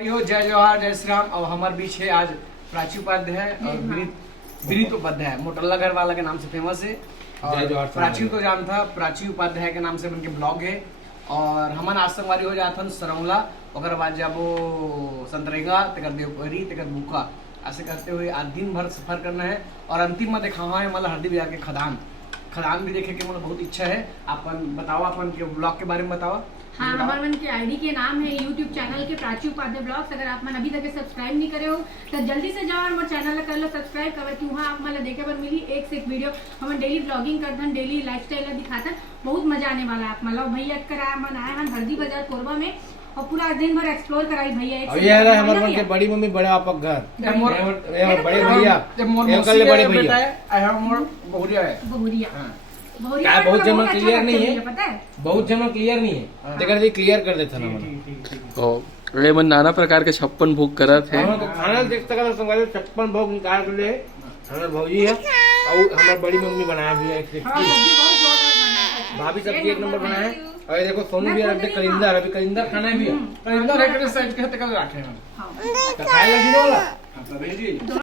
जय जवाहर जय श्री राम। और हमारे बीच है आज प्राची उपाध्याय और विनीत उपाध्याय, मोटल्ला घर वाला के नाम से फेमस है। और प्राची तो जानता, प्राची उपाध्याय के नाम से उनके ब्लॉग है। और हमारे आश्रमवारी हो जाता सरौला, और बाद जब संतरेगा तक देवपरी तक बुका, ऐसे करते हुए आज दिन भर सफर करना है। और अंतिम में देखा है मतलब हरदी बाजार के खदान भी देखे के मतलब बहुत इच्छा है। अपन बताओ, अपन के ब्लॉग के बारे में बताओ। हाँ, हमारे मन के आईडी के नाम है यूट्यूब चैनल के प्राची उपाध्याय ब्लॉग्स। अगर आप मन अभी तक सब्सक्राइब नहीं करे हो तो जल्दी से जाओ और मोर चैनल कर लो सब्सक्राइब, कर कि वहाँ आप मतलब देखे पर मिली एक से एक वीडियो। हम डेली ब्लॉगिंग करते, डेली लाइफस्टाइल दिखाते, बहुत मजा आने वाला है। आप मतलब भैया करा मन आए हम हरदी बाजार कोरबा में और पूरा दिन भर एक्सप्लोर कराई भैया। ये हमारे मन के बड़ी मम्मी बड़ा आपका घर, बड़े भैया बड़े भैया बहुरिया बहुत जमा क्लियर नहीं है, पता है बहुत जमा क्लियर नहीं है, तेकर भी क्लियर कर देता ना। तो ये मन नाना प्रकार के 56 भोग करत है। तो खाना देख सकते हो, 56 भोग निकाल के ले हमारे भौजी है और हमारी बड़ी मम्मी बनाया भी है। भाभी सब्जी एक नंबर बनाया है। और ये देखो सोनू भी अभी कलिंदर खाना भी है, कलिंदर है साइड के तक रखे हैं। खाए लगी वाला